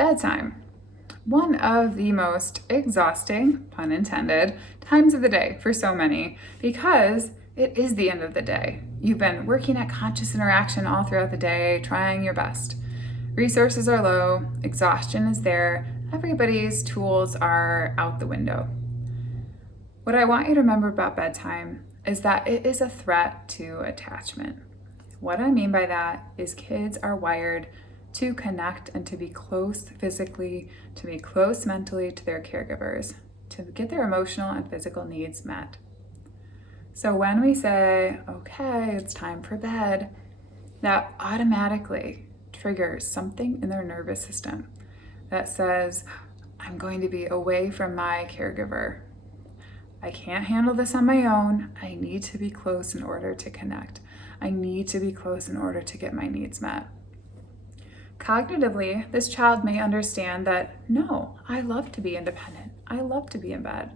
Bedtime. One of the most exhausting, pun intended, times of the day for so many because it is the end of the day. You've been working at conscious interaction all throughout the day, trying your best. Resources are low, exhaustion is there, everybody's tools are out the window. What I want you to remember about bedtime is that it is a threat to attachment. What I mean by that is kids are wired to connect and to be close physically, to be close mentally to their caregivers, to get their emotional and physical needs met. So when we say, okay, it's time for bed, that automatically triggers something in their nervous system that says, I'm going to be away from my caregiver. I can't handle this on my own. I need to be close in order to connect. I need to be close in order to get my needs met. Cognitively, this child may understand that, no, I love to be independent. I love to be in bed.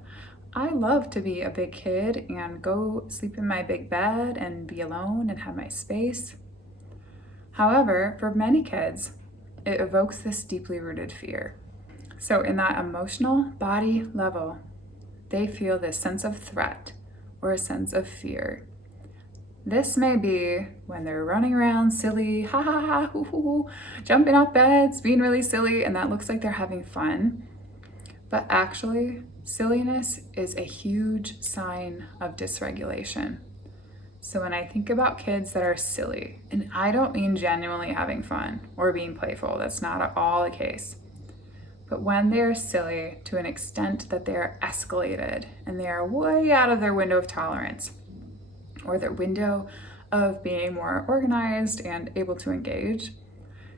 I love to be a big kid and go sleep in my big bed and be alone and have my space. However, for many kids, it evokes this deeply rooted fear. So in that emotional body level, they feel this sense of threat or a sense of fear. This may be when they're running around silly, ha ha ha, hoo hoo hoo, jumping off beds, being really silly, and that looks like they're having fun. But actually, silliness is a huge sign of dysregulation. So when I think about kids that are silly, and I don't mean genuinely having fun or being playful, that's not at all the case. But when they are silly to an extent that they are escalated and they are way out of their window of tolerance, or their window of being more organized and able to engage,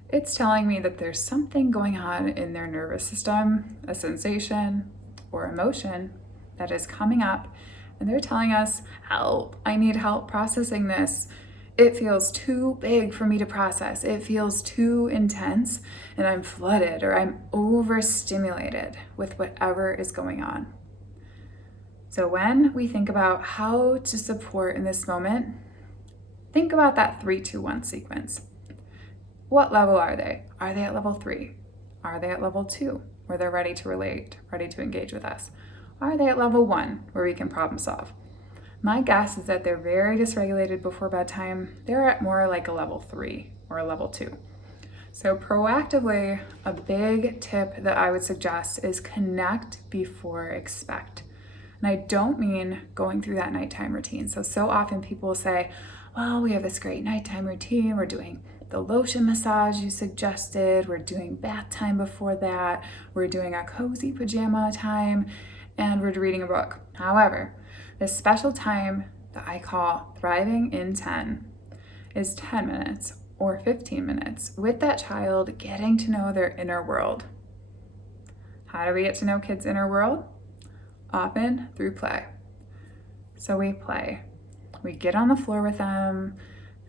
it's telling me that there's something going on in their nervous system, a sensation or emotion that is coming up, and they're telling us, help, I need help processing this. It feels too big for me to process. It feels too intense, and I'm flooded or I'm overstimulated with whatever is going on. So when we think about how to support in this moment, think about that 3-2-1 sequence. What level are they? Are they at level 3? Are they at level 2, where they're ready to relate, ready to engage with us? Are they at level 1, where we can problem solve? My guess is that they're very dysregulated before bedtime. They're at more like a level 3 or a level 2. So proactively, a big tip that I would suggest is connect before expect. And I don't mean going through that nighttime routine. So often people will say, well, we have this great nighttime routine. We're doing the lotion massage you suggested. We're doing bath time before that. We're doing a cozy pajama time, and we're reading a book. However, this special time that I call thriving in 10 is 10 minutes or 15 minutes with that child getting to know their inner world. How do we get to know kids' inner world? Often through play. So we play. We get on the floor with them,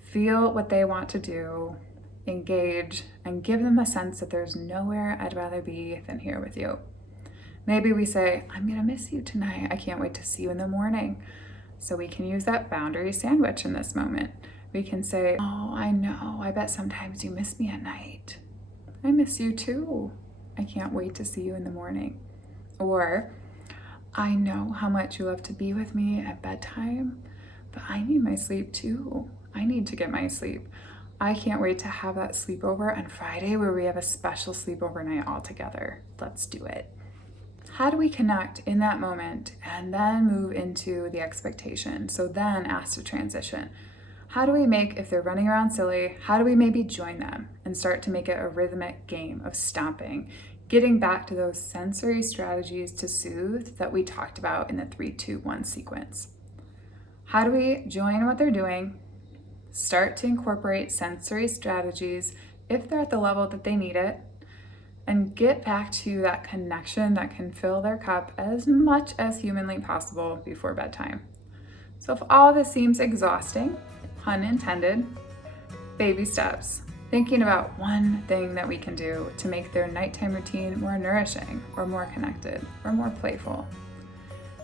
feel what they want to do, engage, and give them a sense that there's nowhere I'd rather be than here with you. Maybe we say, I'm gonna miss you tonight. I can't wait to see you in the morning. So we can use that boundary sandwich in this moment. We can say, oh, I know, I bet sometimes you miss me at night. I miss you too. I can't wait to see you in the morning. Or, I know how much you love to be with me at bedtime, but I need my sleep too. I need to get my sleep. I can't wait to have that sleepover on Friday where we have a special sleepover night all together. Let's do it. How do we connect in that moment and then move into the expectation? So then ask to transition. How do we make, if they're running around silly, how do we maybe join them and start to make it a rhythmic game of stomping, getting back to those sensory strategies to soothe that we talked about in the 3-2-1 sequence? How do we join what they're doing, start to incorporate sensory strategies if they're at the level that they need it, and get back to that connection that can fill their cup as much as humanly possible before bedtime? So if all this seems exhausting, pun intended, baby steps. Thinking about one thing that we can do to make their nighttime routine more nourishing or more connected or more playful.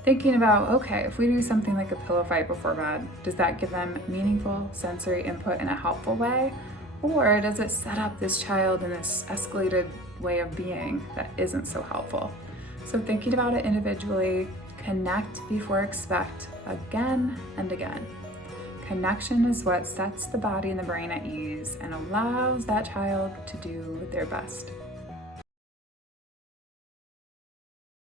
Thinking about, okay, if we do something like a pillow fight before bed, does that give them meaningful sensory input in a helpful way? Or does it set up this child in this escalated way of being that isn't so helpful. So thinking about it individually, connect before expect again and again. Connection is what sets the body and the brain at ease and allows that child to do their best.